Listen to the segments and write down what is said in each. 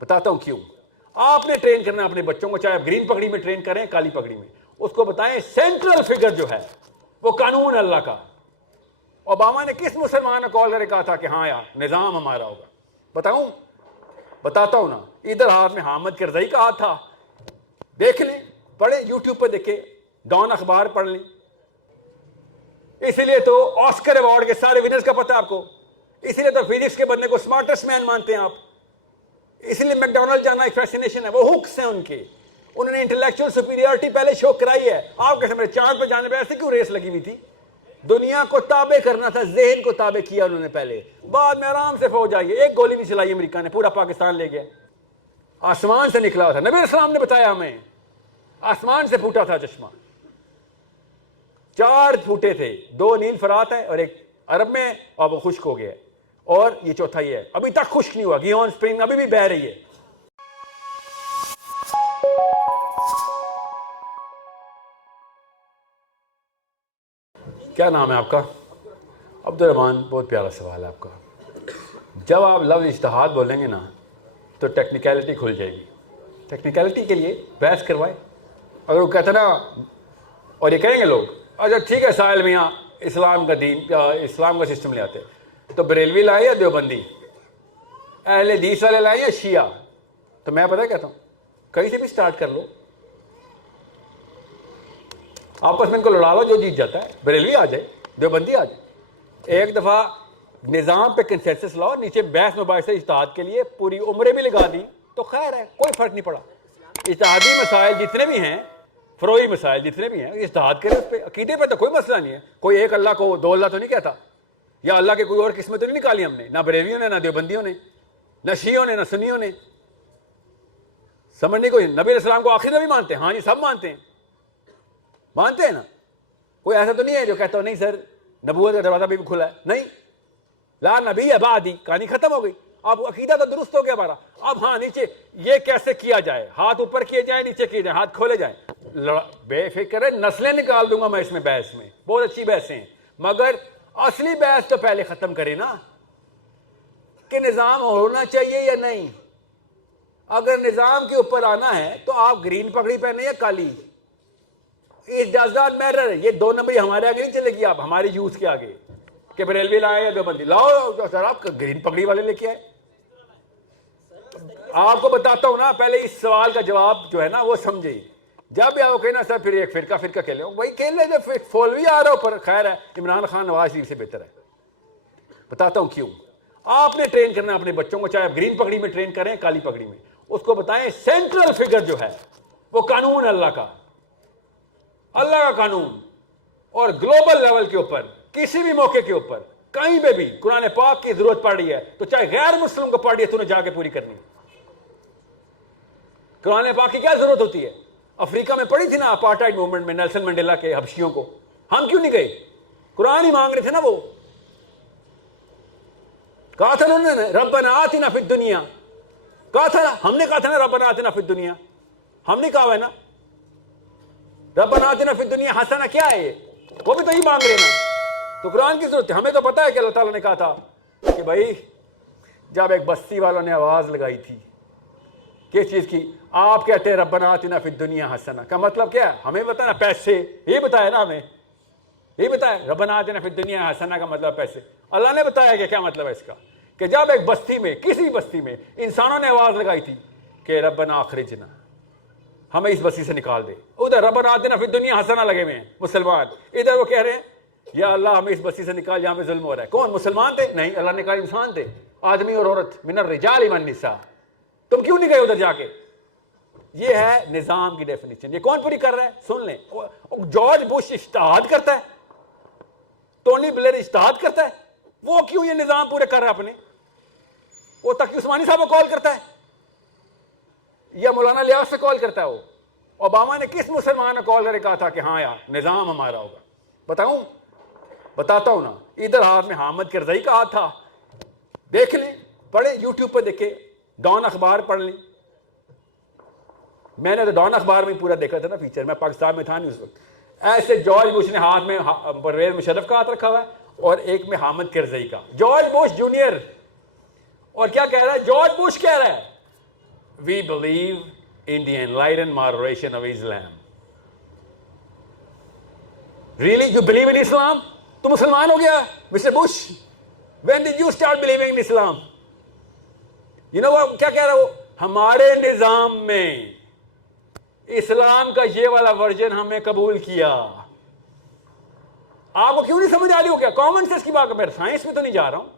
بتاتا ہوں کیوں. آپ نے ٹرین کرنا اپنے بچوں کو, چاہے آپ گرین پگڑی میں ٹرین کریں کالی پگڑی میں, اس کو بتائیں سینٹرل فگر جو ہے وہ قانون اللہ کا. اوباما نے کس مسلمان نے کال کر کے کہا تھا کہ ہاں یار نظام ہمارا ہوگا؟ بتاؤں؟ بتاتا ہوں نا. ادھر ہاتھ میں حامد کرزئی کا ہاتھ تھا, دیکھ لیں, پڑھیں, یوٹیوب پہ دیکھیں, ڈان اخبار پڑھ لیں. اسی لیے تو آسکر ایوارڈ کے سارے ونرز کا پتہ ہے آپ کو, اسی لیے تو فزکس کے بندے کو سمارٹسٹ مین مانتے ہیں آپ, اسی لیے میکڈونلڈ جانا ایک فیسینیشن ہے, وہ ہکس ہیں ان کے, انہوں نے انٹلیکچوئل سپیریورٹی پہلے شو کرائی ہے. آپ کے سامنے چاند پہ جانے پہ ایسے کیوں ریس لگی ہوئی تھی؟ دنیا کو تابع کرنا تھا, ذہن کو تابع کیا انہوں نے پہلے, بعد میں آرام سے فوج آئی. ایک گولی بھی چلائی امریکہ نے, پورا پاکستان لے گیا. آسمان سے نکلا تھا, نبی اسلام نے بتایا ہمیں, آسمان سے پھوٹا تھا چشمہ, 4 پھوٹے تھے, 2 نیل فرات ہے اور ایک عرب میں, اور وہ خشک ہو گیا, اور یہ چوتھا ہی ہے, ابھی تک خشک نہیں ہوا. گیون سپرنگ ابھی بھی بہہ رہی ہے. کیا نام ہے آپ کا؟ عبد الرحمان. بہت پیارا سوال ہے آپ کا. جب آپ لفظ اجتہاد بولیں گے نا تو ٹیکنیکلٹی کھل جائے گی. ٹیکنیکلٹی کے لیے بحث کروائے. اگر وہ کہتے نا, اور یہ کہیں گے لوگ, اچھا ٹھیک ہے ساحل میاں اسلام کا دین, اسلام کا سسٹم لے آتے, تو بریلوی لائے یا دیوبندی, اہل حدیث والے لائے یا شیعہ؟ تو میں پتہ کہتا ہوں, کہیں سے بھی سٹارٹ کر لو, آپس میں ان کو لڑا لو, جو جیت جاتا ہے بریلوی آ جائے, دیوبندی آ جائے. ایک دفعہ نظام پہ کنسنسس لاؤ, نیچے بحث مباحثہ اجتہاد کے لیے پوری عمریں بھی لگا دی تو خیر ہے, کوئی فرق نہیں پڑا. اجتہادی مسائل جتنے بھی ہیں, فروعی مسائل جتنے بھی ہیں, اجتہاد کرے اس پہ. عقیدے پہ تو کوئی مسئلہ نہیں ہے. کوئی ایک اللہ کو 2 اللہ تو نہیں کہتا, یا اللہ کے کوئی اور قسمیں تو نہیں نکالی ہم نے, نہ بریلویوں نے, نہ دیوبندیوں نے, نہ شیعوں نے, نہ سنیوں نے. سمجھنے کو نبی علیہ السلام کو آخر نبی مانتے ہیں, ہاں جی سب مانتے ہیں, مانتے ہیں نا. کوئی ایسا تو نہیں ہے جو کہتا ہو نہیں سر نبوت کا دروازہ بھی کھلا ہے. نہیں, لا نبی بعدی, کہانی ختم ہو گئی. اب عقیدہ تو درست ہو گیا ہمارا. اب ہاں نیچے یہ کیسے کیا جائے, ہاتھ اوپر کیے جائیں, نیچے کیے جائیں, ہاتھ کھولے جائیں, بے فکر ہے, نسلیں نکال دوں گا میں اس میں بحث میں, بہت اچھی بحثیں ہیں, مگر اصلی بحث تو پہلے ختم کرے نا کہ نظام ہونا چاہیے یا نہیں. اگر نظام کے اوپر آنا ہے تو آپ گرین پگڑی پہنے یا کالی, it does not matter. یہ 2 نمبر ہمارے آگے نہیں چلے گی. آپ ہماری یوز کے آگے کہ بریلوی لائے یا دیوبندی لاؤ, سر آپ گرین پگڑی والے لے کے آئے. آپ کو بتاتا ہوں نا, پہلے اس سوال کا جواب جو ہے نا وہ سمجھے. جب بھی آپ کہنا سر پھر ایک فرقہ کھیلے, وہی کھیل لے جو فولوی آ رہا اوپر. خیر ہے, عمران خان نواز شریف سے بہتر ہے. بتاتا ہوں کیوں. آپ نے ٹرین کرنا اپنے بچوں کو, چاہے آپ گرین پگڑی میں ٹرین کریں کالی پگڑی میں, اس کو بتائیں سینٹرل فگر جو ہے وہ قانون اللہ کا, اللہ کا قانون. اور گلوبل لیول کے اوپر کسی بھی موقع کے اوپر کہیں پہ بھی قرآن پاک کی ضرورت پڑ رہی ہے تو چاہے غیر مسلم کو پڑ رہی ہے تو انہیں جا کے پوری کرنی. قرآن پاک کی کیا ضرورت ہوتی ہے؟ افریقہ میں پڑی تھی نا اپارٹائڈ موومنٹ میں نیلسن منڈیلا کے حبشیوں کو, ہم کیوں نہیں گئے؟ قرآن ہی مانگ رہے تھے نا. وہ کہا تھا انہوں نے ربنا آتنا فی الدنیا, کہا تھا نا, ہم نے کہا تھا نا ربنا آتنا فی الدنیا, ہم نے کہا ہے نا ربنا آتنا فی الدنیا حسنہ. کیا ہے یہ؟ وہ بھی تو ہی مانگ رہے ہیں نا. تو قرآن کی ضرورت ہے. ہمیں تو پتا ہے کہ اللہ تعالیٰ نے کہا تھا کہ بھائی جب ایک بستی والوں نے آواز لگائی تھی کس چیز کی, آپ کہتے ہیں ربنا آتنا فی الدنیا حسنہ, کا مطلب کیا ہے؟ ہمیں بتایا نا پیسے, یہ بتایا نا ہمیں, یہ بتایا ربنا آتنا فی الدنیا حسنہ کا مطلب پیسے. اللہ نے بتایا کہ کیا مطلب ہے اس کا, کہ جب ایک بستی میں, کسی بستی میں انسانوں نے آواز لگائی تھی کہ ربنا اخرجنا, ہمیں اس بستی سے نکال دے. ادھر ربنا آتنا فی الدنیا حسنہ لگے ہوئے ہیں مسلمان, ادھر وہ کہہ رہے ہیں یا اللہ ہمیں اس بستی سے نکال جہاں پہ ظلم ہو رہا ہے. کون؟ مسلمان تھے؟ نہیں, اللہ نے کہا انسان تھے, آدمی اور عورت, من الرجال والنساء. تم کیوں نہیں گئے ادھر جا کے؟ یہ ہے نظام کی ڈیفینیشن. یہ کون پوری کر رہا ہے؟ سن لیں, جارج بش اجتہاد کرتا ہے, ٹونی بلیر اجتہاد کرتا ہے, وہ کیوں یہ نظام پورے کر رہا ہے اپنے؟ وہ تقی عثمانی صاحب کو کال کرتا ہے یا مولانا لیاس سے کال کرتا ہے؟ وہ اوباما نے کس مسلمان نے کال کر کے کہا تھا کہ ہاں یار نظام ہمارا ہوگا؟ بتاؤں؟ بتاتا ہوں نا. ادھر ہاتھ میں حامد کرزئی کا ہاتھ تھا, دیکھ لیں, پڑھیں, یوٹیوب پہ دیکھیں, ڈان اخبار پڑھ لیں. میں نے تو ڈان اخبار میں پورا دیکھا تھا نا فیچر, میں پاکستان میں تھا نہیں اس وقت. ایسے جارج بش نے ہاتھ میں پرویز مشرف کا ہاتھ رکھا ہوا ہے اور ایک میں حامد کرزئی کا. جارج بش جونیئر, اور کیا کہہ رہا ہے؟ جارج بش کہہ رہا ہے we believe in the enlightened moderation of Islam. Really? You believe in Islam? تو مسلمان ہو گیا Mr. Bush? When did you start believing in Islam? You know what? کیا کہہ رہا ہوں؟ ہمارے نظام میں اسلام کا یہ والا ورژن ہم نے قبول کیا. آپ کو کیوں نہیں سمجھ آ رہی ہو؟ کیا کامن سینس کی بات ہے؟ میں سائنس میں تو نہیں جا رہا ہوں.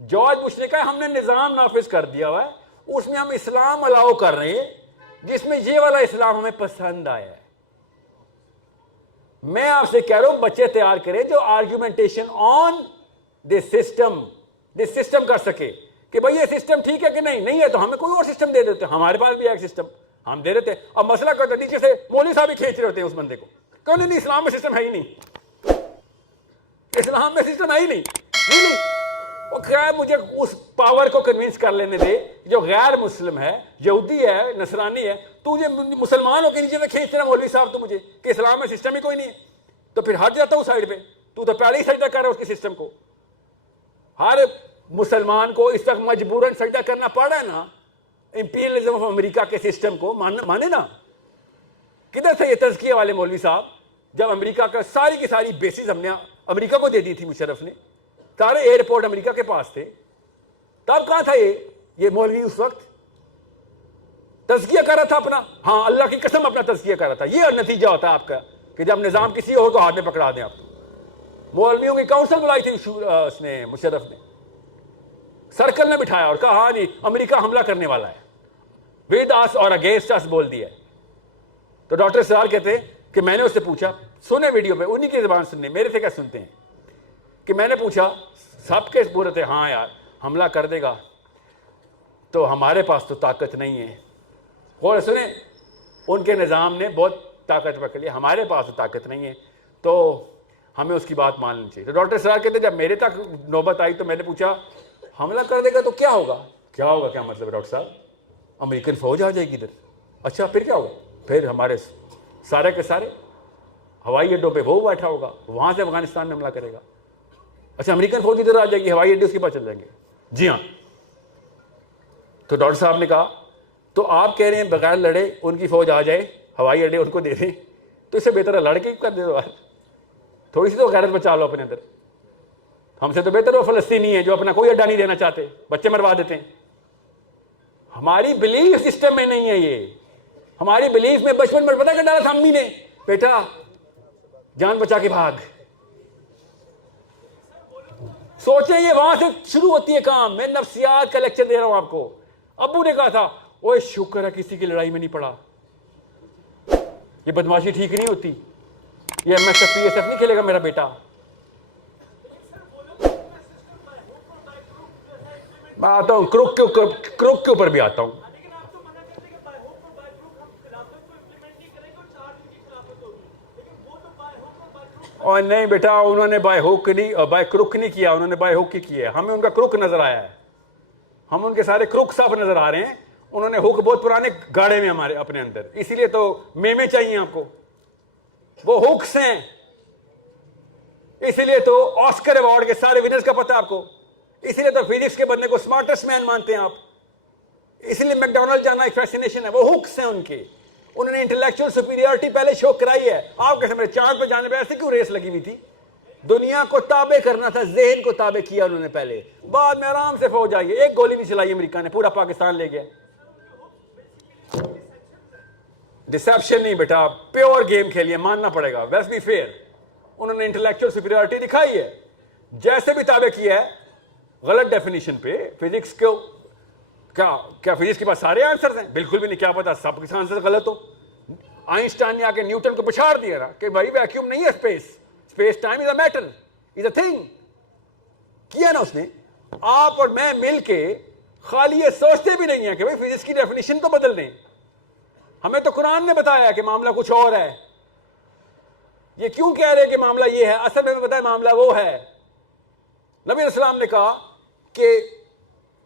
جارج بش نے کہا ہم نے نظام نافذ کر دیا ہوا ہے, اس میں ہم اسلام الاؤ کر رہے ہیں جس میں یہ والا اسلام ہمیں پسند آیا ہے. میں آپ سے کہہ رہا ہوں بچے تیار کریں جو آرگیومنٹیشن آن دس سسٹم کر سکے کہ بھائی یہ سسٹم ٹھیک ہے کہ نہیں ہے تو ہمیں کوئی اور سسٹم دے دیتے. ہمارے پاس بھی ایک سسٹم ہم دے دیتے. اب مسئلہ کرتے نیچے سے مولوی صاحب ہی کھینچ رہے ہوتے ہیں اس بندے کو کہ نہیں اسلام میں سسٹم ہے ہی نہیں, اسلام میں سسٹم ہے ہی نہیں. وہ خیر مجھے اس پاور کو کنونس کر لینے دے جو غیر مسلم ہے, یہودی ہے, نصرانی ہے. تو مجھے مسلمان ہو کے نیچے سے کھینچ رہا مولوی صاحب تو مجھے کہ اسلام میں سسٹم ہی کوئی نہیں ہے, تو پھر ہٹ جاتا ہوں سائڈ پہ. تو پہلے ہی سجدہ کر رہا ہے اس کے سسٹم کو. ہر مسلمان کو اس تک مجبوراً سجدہ کرنا پڑ رہا ہے نا امپیریلزم آف امریکہ کے سسٹم کو. مانے نا کدھر سے یہ تزکیہ والے مولوی صاحب جب امریکہ کا ساری کی ساری بیسز ہم نے امریکہ کو دے دی تھی, مشرف نے سارے ایئرپورٹ امریکہ کے پاس تھے, تب کہاں تھا یہ مولوی اس وقت تزکیہ کر رہا تھا اپنا. ہاں اللہ کی قسم اپنا تزکیہ کر رہا تھا. یہ نتیجہ ہوتا ہے آپ کا کہ جب نظام کسی اور کو ہاتھ میں پکڑا دیں. آپ مولویوں کی کاؤنسل بلائی تھی اس نے, مشرف نے سرکل نے بٹھایا اور کہا ہاں جی امریکہ حملہ کرنے والا ہے, ود اس اور اگینسٹ اس بول دیا ہے. تو ڈاکٹر اسرار کہتے ہیں کہ میں نے اس سے پوچھا, سنے ویڈیو پہ انہی کی زبان سننے, میرے سے کیا سنتے ہیں, کہ میں نے پوچھا سب کے بولے تھے ہاں یار حملہ کر دے گا تو ہمارے پاس تو طاقت نہیں ہے. اور سنیں ان کے نظام نے بہت طاقت پکڑ لی, ہمارے پاس تو طاقت نہیں ہے تو ہمیں اس کی بات مان لینی چاہیے. تو ڈاکٹر اسرار کہتے جب میرے تک نوبت آئی تو میں نے پوچھا حملہ کر دے گا تو کیا ہوگا؟ کیا مطلب ڈاکٹر صاحب؟ امریکن فوج آ جائے گی ادھر. اچھا پھر کیا ہوگا؟ پھر ہمارے سارے کے سارے ہوائی اڈوں پہ وہ بیٹھا ہوگا, وہاں سے افغانستان میں حملہ کرے گا. اچھا امریکن فوج ادھر آ جائے گی, ہوائی اڈے اس کے پاس چل جائیں گے. جی ہاں. تو ڈاکٹر صاحب نے کہا تو آپ کہہ رہے ہیں بغیر لڑے ان کی فوج آ جائے, ہوائی اڈے ان کو دے دیں, تو اس سے بہتر ہے لڑ کے کر دے دو یار, تھوڑی سی تو غیرت بچا لو اپنے اندر. ہم سے تو بہتر وہ فلسطینی ہے جو اپنا کوئی اڈا نہیں دینا چاہتے, بچے مروا دیتے ہیں. ہماری بلیف سسٹم میں نہیں ہے یہ. ہماری بلیف میں بچپن میں پتہ کر ڈالا تھا امی نے, بیٹا جان بچا کے بھاگ. سوچیں یہ وہاں سے شروع ہوتی ہے کام. میں نفسیات کا لیکچر دے رہا ہوں آپ کو. ابو نے کہا تھا اوے شکر ہے کسی کی لڑائی میں نہیں پڑا, یہ بدماشی ٹھیک نہیں ہوتی, یہ M S F P S F نہیں کھیلے گا میرا بیٹا. میں آتا ہوں کروک کے اوپر بھی آتا ہوں. اور نہیں بیٹا انہوں نے بائی ہوک نہیں, بائی کروک نہیں کیا, انہوں نے بائی ہوک ہی کیا ہے. ہمیں ان کا کروک نظر آیا ہے, ہم ان کے سارے کروک صاف نظر آ رہے ہیں. انہوں نے ہوک بہت پرانے گاڑے میں ہمارے اپنے اندر, اسی لیے تو میمے چاہیے آپ کو. وہ ہوکس ہیں, اسی لیے تو آسکر ایوارڈ کے سارے ونرز کا پتہ آپ کو. اسی لیے تو فزکس کے بندے کو سمارٹسٹ مین مانتے ہیں آپ. اسی لیے میکڈونلڈ جانا ایک فیسینیشن ہے. وہ ہوکس ہیں ان کے. انہوں نے انٹلیکچوئل سپیریورٹی پہلے شو کرائی ہے. آپ کے سامنے چاند پہ جانے پہ ایسے کیوں ریس لگی ہوئی تھی؟ دنیا کو تابع کرنا تھا, ذہن کو تابع کیا انہوں نے پہلے, بعد میں آرام سے فوج آئی. ایک گولی نہیں چلائی امریکہ نے, پورا پاکستان لے گیا. ڈسیپشن نہیں بیٹا, پیور گیم کھیلیے, ماننا پڑے گا. Let's be fair. انہوں نے انٹلیکچوئل سپیریورٹی دکھائی ہے, جیسے بھی تابع کیا ہے غلط ڈیفینیشن پہ. فزکس کو کیا فزکس کے پاس سارے آنسرز ہیں؟ بالکل بھی نہیں. کیا پتا سب کے آنسر غلط ہو. آئنسٹائن نے آ کے نیوٹن کو پچھاڑ دیا نا کہ بھائی ویکیوم نہیں ہے space, space time is a matter, is a thing. کیا نا اس نے. آپ اور میں مل کے خالی یہ سوچتے بھی نہیں ہیں کہ بھائی فزکس کی ڈیفینیشن تو بدل دیں. ہمیں تو قرآن نے بتایا کہ معاملہ کچھ اور ہے. یہ کیوں کہہ رہے کہ معاملہ یہ ہے؟ اصل میں بتایا معاملہ وہ ہے. نبی علیہ السلام نے کہا کہ,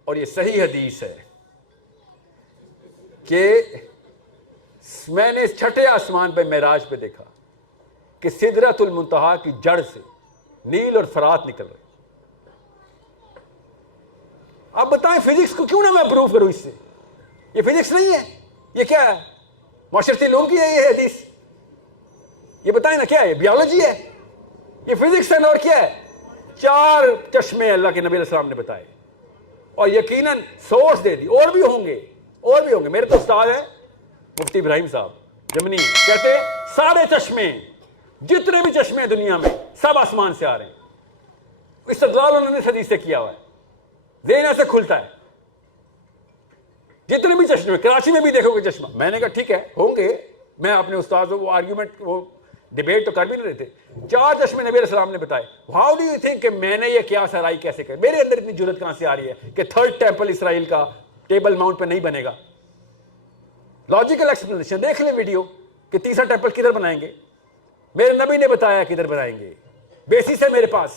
اور یہ صحیح حدیث ہے, کہ میں نے اس چھٹے آسمان پہ معراج پہ دیکھا کہ سدرۃ المنتہا کی جڑ سے نیل اور فرات نکل رہے. اب بتائیں فزکس کو کیوں نہ میں پروف کروں اس سے؟ یہ فزکس نہیں ہے، یہ کیا ہے؟ معاشرتی علوم کی ہے یہ حدیث؟ یہ بتائیں نا کیا ہے؟ بیولوجی ہے؟ یہ فزکس ہے اور کیا ہے؟ 4 چشمے اللہ کے نبی علیہ السلام نے بتائے اور یقیناً سورس دے دی، اور بھی ہوں گے، اور بھی ہوں گے. میرے تو استاد ہیں مفتی ابراہیم صاحب جمنی، کہتے ہیں سارے چشمے، جتنے بھی چشمے دنیا میں، سب آسمان سے آ رہے ہیں. استدلال انہوں نے اس حدیث سے کیا ہوا ہے، ذہن ایسے کھلتا ہے. جتنے بھی چشمے، کراچی میں بھی دیکھو گے چشمہ. میں نے کہا ٹھیک ہے ہوں گے، میں اپنے استاد وہ آرگیومنٹ وہ ڈیبیٹ تو کر بھی نہیں رہے تھے. 4 چشمے نبی علیہ السلام نے بتائے. ہاؤ ڈو یو تھنک کہ میں نے یہ کیا سرائی کیسے کر، میرے اندر اتنی جرت کہاں سے آ رہی ہے کہ 3rd ٹیمپل اسرائیل کا ٹیبل ماؤنٹ پہ نہیں بنے گا؟ لاجیکل ایکسپلینیشن دیکھ لیں ویڈیو کہ 3را ٹیمپل کدھر بنائیں گے. میرے نبی نے بتایا کدھر بنائیں گے، بیسس ہے میرے پاس.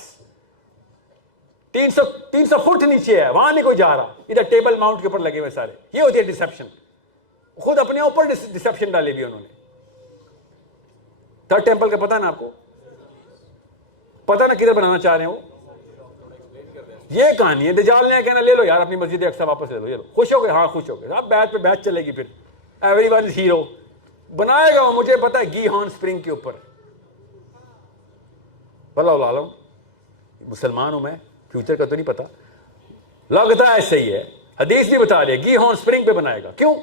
300 فٹ نیچے ہے، وہاں نہیں کوئی جا رہا، ادھر ٹیبل ماؤنٹ کے اوپر لگے ہوئے سارے. یہ ہوتی ہے ڈسپشن، خود اپنے اوپر ڈسپشن ڈالے بھی انہوں نے. 3rd ٹیمپل کا پتا نا آپ کو، پتا نا کدھر بنانا چاہ رہے ہیں وہ. یہ کہانی ہے. دجال نے کہنا لے لو یار اپنی مسجد اقصی واپس لے لو، یہ لو. خوش ہو گئے؟ ہاں خوش ہو گئے. اب بیت پہ بیت چلے گی، پھر ایوری ون از ہیرو بنائے گا وہ. مجھے پتا ہے گی ہارن اسپرنگ کے اوپر، واللہ عالم، مسلمان ہوں میں، فیوچر کا تو نہیں پتا، لگتا ہے صحیح ہے. حدیث بھی بتا رہی ہے گی ہارن اسپرنگ پہ بنائے گا. کیوں؟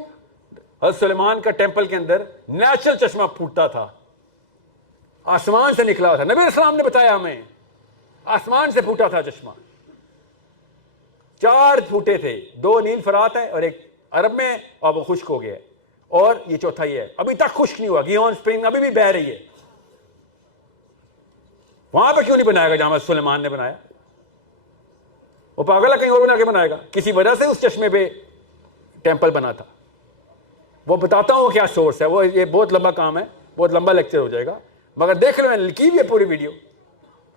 حضرت سلیمان کا ٹیمپل کے اندر نیچرل چشمہ پھوٹتا تھا، آسمان سے نکلا تھا. نبی علیہ السلام نے بتایا ہمیں آسمان سے پھوٹا تھا چشمہ. 4 پھوٹے تھے، 2 نیل فرات ہے اور 1 عرب میں، اور وہ خشک ہو گیا ہے، اور یہ چوتھا ہی ہے ابھی تک خشک نہیں ہوا. گی ہارن اسپرنگ ابھی بھی بہہ رہی ہے. وہاں پہ کیوں نہیں بنائے گا جہاں سلیمان نے بنایا؟ وہ پاگل ہے، کہیں اور بنا کے بنائے گا. کسی وجہ سے اس چشمے پہ ٹیمپل بنا تھا. وہ بتاتا ہوں کیا سورس ہے وہ. یہ بہت لمبا کام ہے، بہت لمبا لیکچر ہو جائے گا، مگر دیکھ لو میں نے لکھی ہوئی ہے پوری ویڈیو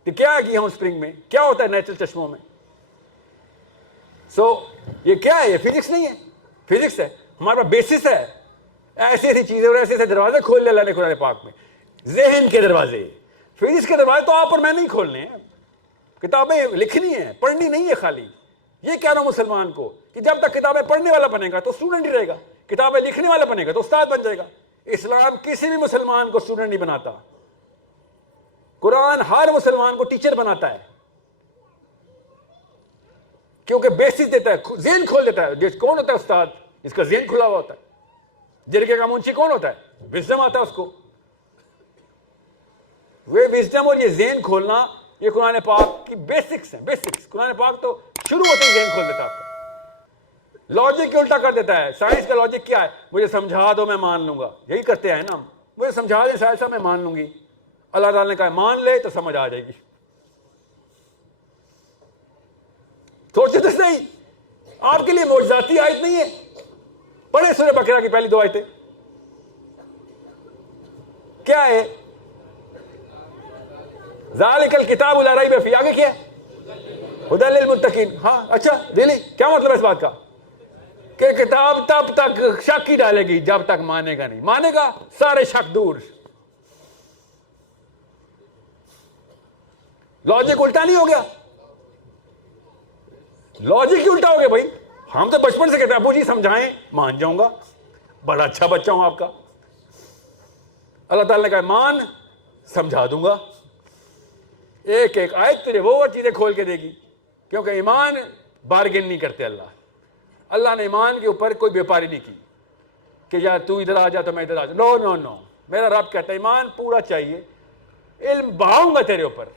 کہ کیا ہے گی ہارن اسپرنگ میں، کیا ہوتا ہے نیچرل چشموں میں. یہ کیا ہے؟ یہ فزکس نہیں ہے، فزکس ہے. ہمارے پاس بیسس ہے. ایسی ایسی چیزیں اور ایسے ایسے دروازے کھول لے اللہ نے قرآن پاک میں، ذہن کے دروازے. فزکس کے دروازے تو آپ اور میں نہیں کھولنے ہیں، کتابیں لکھنی ہیں، پڑھنی نہیں ہے خالی. یہ کہہ رہا ہوں مسلمان کو کہ جب تک کتابیں پڑھنے والا بنے گا تو اسٹوڈنٹ ہی رہے گا، کتابیں لکھنے والا بنے گا تو استاد بن جائے گا. اسلام کسی بھی مسلمان کو اسٹوڈنٹ نہیں بناتا، قرآن ہر مسلمان کو ٹیچر بناتا ہے، کیونکہ بیسس دیتا ہے، ذہن کھول دیتا ہے. کون ہوتا ہے استاد؟ جس کا ذہن کھلا ہوا ہوتا ہے. جرگے کا منشی کون ہوتا ہے؟ وزڈم آتا ہے اس کو. وہ وزڈم اور یہ ذہن کھولنا یہ قرآن پاک کی بیسکس ہیں، بیسکس. قرآن پاک تو شروع ہوتے ہی ذہن کھول دیتا ہے آپ کا. لاجک کی الٹا کر دیتا ہے. سائنس کا لاجک کیا ہے؟ مجھے سمجھا دو میں مان لوں گا. یہی کرتے ہیں نا ہم. مجھے سمجھا دیں سائنس صاحب میں مان لوں گی. اللہ تعالیٰ نے کہا مان لے تو سمجھ آ جائے گی. سوچے تو صحیح، آپ کے لیے معجزاتی آیت نہیں ہے. پڑھیں سورہ بقرہ کی پہلی 2 آیتیں. کیا ہے؟ ذالک الکتاب لا ریب فیہ. آگے کیا ہے؟ ہدی للمتقین. ہاں اچھا ریلی کیا مطلب ہے اس بات کا؟ کہ کتاب تب تک شک ہی ڈالے گی جب تک مانے گا نہیں. مانے گا سارے شک دور. لاجک الٹا نہیں ہو گیا؟ لاجک ہی الٹا ہو گیا بھائی. ہم تو بچپن سے کہتے ہیں ابو جی سمجھائیں مان جاؤں گا، بڑا اچھا بچہ ہوں آپ کا. اللہ تعالیٰ نے کہا مان سمجھا دوں گا. ایک ایک آیت تیرے وہ چیزیں کھول کے دے گی، کیونکہ ایمان بارگن نہیں کرتے. اللہ نے ایمان کے اوپر کوئی بیپاری نہیں کی کہ یار تو ادھر آ جا تو میں ادھر آ جا. نو نو نو. میرا رب کہتا ہے ایمان پورا چاہیے. علم بہاؤں گا تیرے اوپر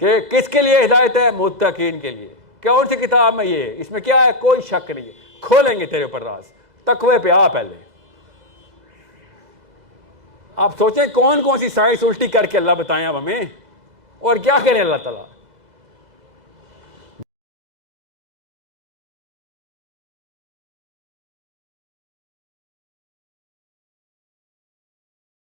کہ کس کے لیے ہدایت ہے؟ متقین کے لیے. کون سی کتاب میں یہ؟ اس میں کیا ہے؟ کوئی شک نہیں ہے. کھولیں گے تیرے اوپر راز. تقوی پہ آ پہلے. آپ سوچیں کون کون سی سائنس الٹی کر کے اللہ بتائیں اب ہمیں، اور کیا کریں اللہ تعالیٰ.